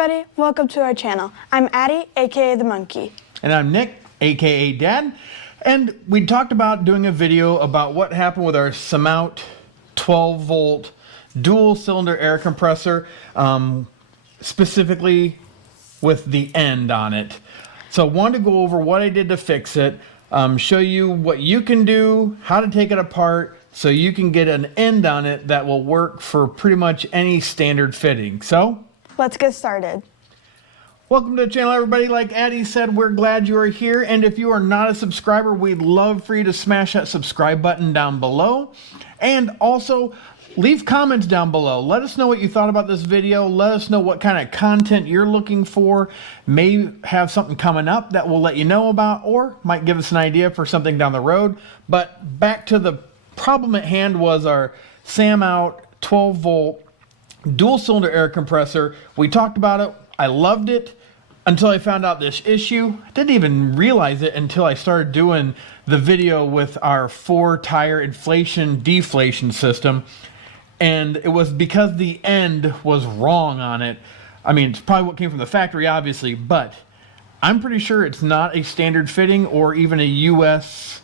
everybody, welcome to our channel. I'm Addie, aka the Monkey. And I'm Nick, aka Dad. And we talked about doing a video about what happened with our Samout 12 volt dual cylinder air compressor, specifically with the end on it. So I wanted to go over what I did to fix it, show you what you can do, how to take it apart, so you can get an end on it that will work for pretty much any standard fitting. So let's get started. Welcome to the channel, everybody. Like Addie said, we're glad you are here. And if you are not a subscriber, we'd love for you to smash that subscribe button down below. And also, leave comments down below. Let us know what you thought about this video. Let us know what kind of content you're looking for. May have something coming up that we'll let you know about, or might give us an idea for something down the road. But back to the problem at hand was our Samout 12 volt dual cylinder air compressor. We talked about it. I loved it until I found out this issue. I didn't even realize it until I started doing the video with our 4-tire inflation deflation system. And it was because the end was wrong on it. I mean, it's probably what came from the factory, obviously, but I'm pretty sure it's not a standard fitting or even a US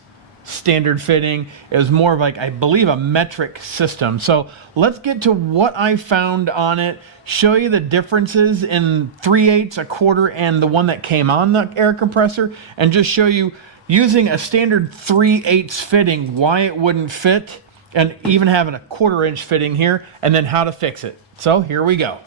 standard fitting. It was more of like, I believe, a metric system. So let's get to what I found on it, show you the differences in 3/8, a quarter, and the one that came on the air compressor, and just show you using a standard 3/8 fitting why it wouldn't fit, and even having a 1/4 inch fitting here, and then how to fix it. So here we go.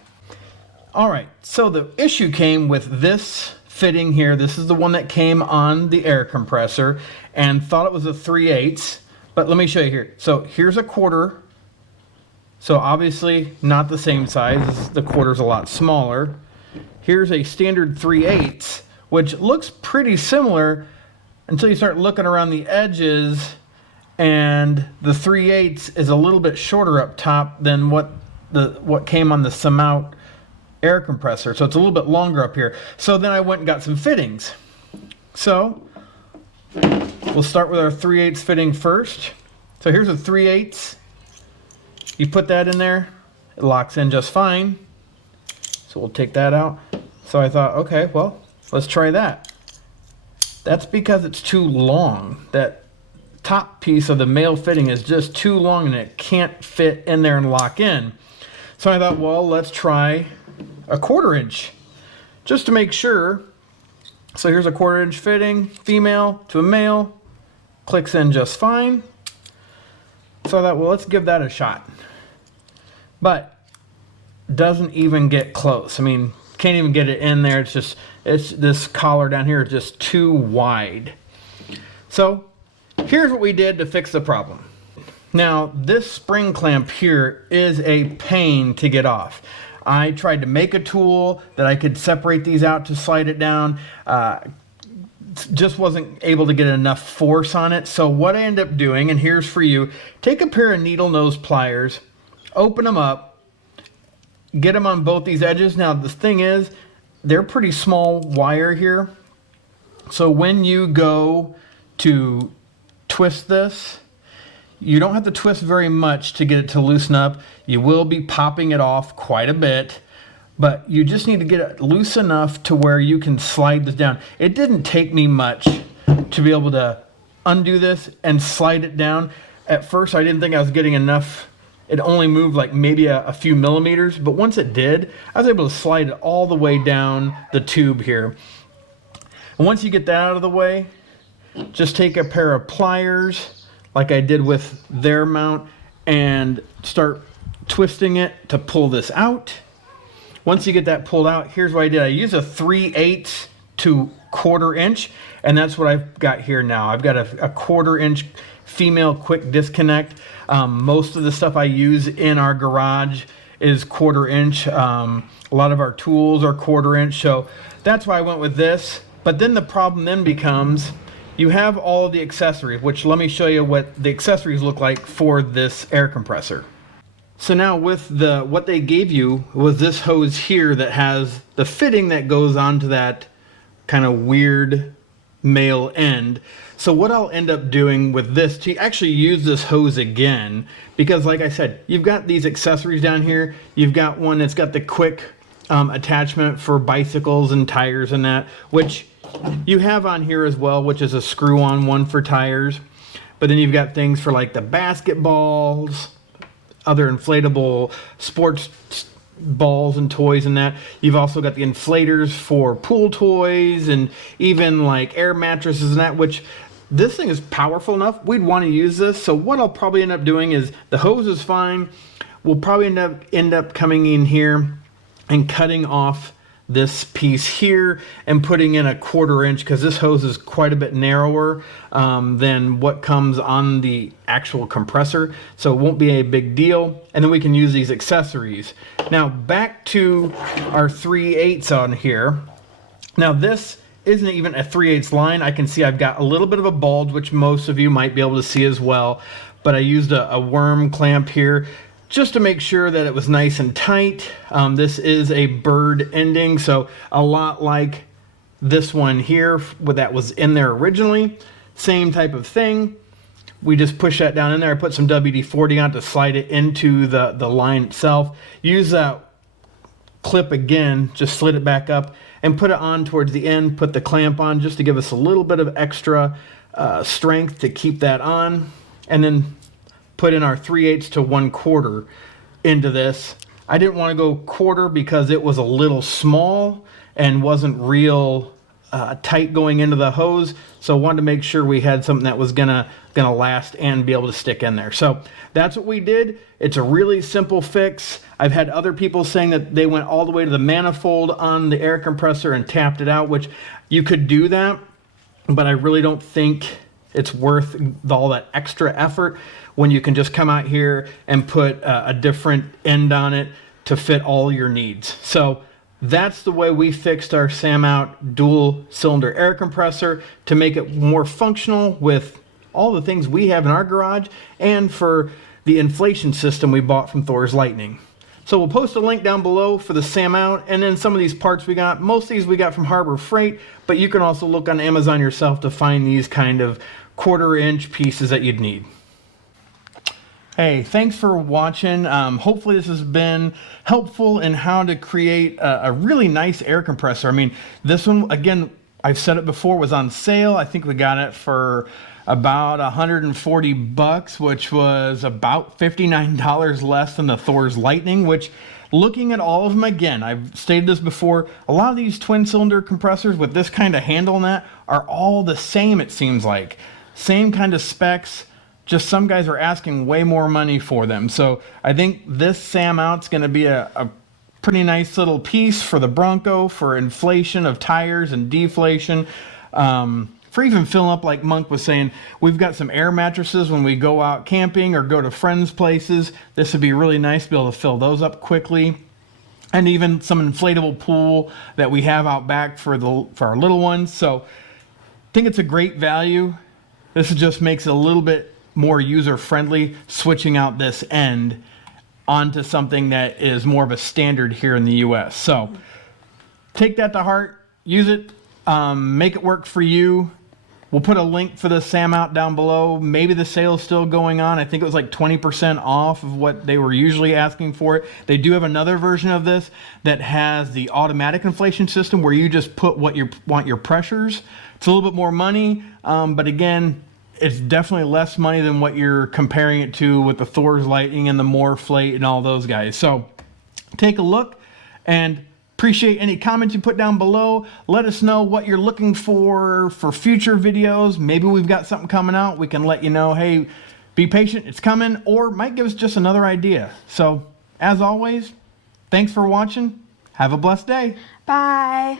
All right, so the issue came with this fitting here. This is the one that came on the air compressor, and thought it was a 3/8, but let me show you here. So here's a 1/4. So obviously not the same size. The 1/4's a lot smaller. Here's a standard 3/8, which looks pretty similar until you start looking around the edges, and the 3/8 is a little bit shorter up top than what came on the Samout air compressor. So it's a little bit longer up here. So then I went and got some fittings. So we'll start with our 3/8 fitting first. So here's a 3/8. You put that in there, it locks in just fine. So we'll take that out. So I thought, okay, well, let's try that. That's because it's too long. That top piece of the male fitting is just too long and it can't fit in there and lock in. So I thought, well, let's try a 1/4 inch just to make sure. So here's a 1/4 inch fitting, female to a male, clicks in just fine. So I thought, well, let's give that a shot. But doesn't even get close. I mean, can't even get it in there. It's this collar down here is just too wide. So here's what we did to fix the problem. Now, this spring clamp here is a pain to get off. I tried to make a tool that I could separate these out to slide it down. Just wasn't able to get enough force on it. So what I ended up doing, and here's for you, take a pair of needle nose pliers, open them up, get them on both these edges. Now the thing is, they're pretty small wire here. So when you go to twist this, you don't have to twist very much to get it to loosen up. You will be popping it off quite a bit, but you just need to get it loose enough to where you can slide this down. It didn't take me much to be able to undo this and slide it down. At first, I didn't think I was getting enough. It only moved like maybe a few millimeters, but once it did, I was able to slide it all the way down the tube here. And once you get that out of the way, just take a pair of pliers, like I did with their mount, and start twisting it to pull this out. Once you get that pulled out, here's what I did. I used a 3/8 to 1/4 inch, and that's what I've got here now. I've got a 1/4 inch female quick disconnect. Most of the stuff I use in our garage is 1/4 inch. A lot of our tools are 1/4 inch, so that's why I went with this. But then the problem then becomes, you have all the accessories, which let me show you what the accessories look like for this air compressor. So now with what they gave you was this hose here that has the fitting that goes onto that kind of weird male end. So what I'll end up doing with this to actually use this hose again, because like I said, you've got these accessories down here. You've got one that's got the quick attachment for bicycles and tires and that, which you have on here as well, which is a screw-on one for tires. But then you've got things for like the basketballs, other inflatable sports balls and toys and that. You've also got the inflators for pool toys and even like air mattresses and that, which this thing is powerful enough. We'd want to use this. So what I'll probably end up doing is the hose is fine. We'll probably end up coming in here and cutting off this piece here and putting in a 1/4 inch, because this hose is quite a bit narrower than what comes on the actual compressor, so it won't be a big deal. And then we can use these accessories. Now back to our 3/8 on here. Now this isn't even a 3/8 line. I can see I've got a little bit of a bulge, which most of you might be able to see as well, but I used a worm clamp here just to make sure that it was nice and tight. This is a bird ending, so a lot like this one here that was in there originally. Same type of thing. We just push that down in there. I put some WD-40 on to slide it into the line itself. Use that clip again, just slid it back up and put it on towards the end, put the clamp on just to give us a little bit of extra strength to keep that on. And then put in our 3/8 to 1/4 into this. I didn't want to go 1/4 because it was a little small and wasn't real tight going into the hose. So I wanted to make sure we had something that was gonna last and be able to stick in there. So that's what we did. It's a really simple fix. I've had other people saying that they went all the way to the manifold on the air compressor and tapped it out, which you could do that, but I really don't think it's worth all that extra effort when you can just come out here and put a different end on it to fit all your needs. So that's the way we fixed our Samout dual cylinder air compressor to make it more functional with all the things we have in our garage and for the inflation system we bought from Thor's Lightning. So we'll post a link down below for the Samout, and then some of these parts we got. Most of these we got from Harbor Freight, but you can also look on Amazon yourself to find these kind of 1/4 inch pieces that you'd need. Hey, thanks for watching. Hopefully this has been helpful in how to create a really nice air compressor. I mean, this one, again, I've said it before, was on sale. I think we got it for about 140 bucks, which was about $59 less than the Thor's Lightning, which, looking at all of them again, I've stated this before, a lot of these twin cylinder compressors with this kind of handle and that are all the same, it seems like. Same kind of specs, just some guys are asking way more money for them. So I think this Samout's gonna be a pretty nice little piece for the Bronco, for inflation of tires and deflation. For even filling up, like Monk was saying, we've got some air mattresses when we go out camping or go to friends' places. This would be really nice to be able to fill those up quickly. And even some inflatable pool that we have out back for our little ones. So I think it's a great value. This just makes it a little bit more user-friendly, switching out this end onto something that is more of a standard here in the US. So take that to heart, use it, make it work for you. We'll put a link for the Samout down below. Maybe the sale's still going on. I think it was like 20% off of what they were usually asking for it. They do have another version of this that has the automatic inflation system where you just put what you want your pressures. It's a little bit more money, but again, it's definitely less money than what you're comparing it to with the Thor's Lightning and the Morflate and all those guys. So take a look, and appreciate any comments you put down below. Let us know what you're looking for future videos. Maybe we've got something coming out. We can let you know, hey, be patient, it's coming, or might give us just another idea. So as always, thanks for watching. Have a blessed day. Bye.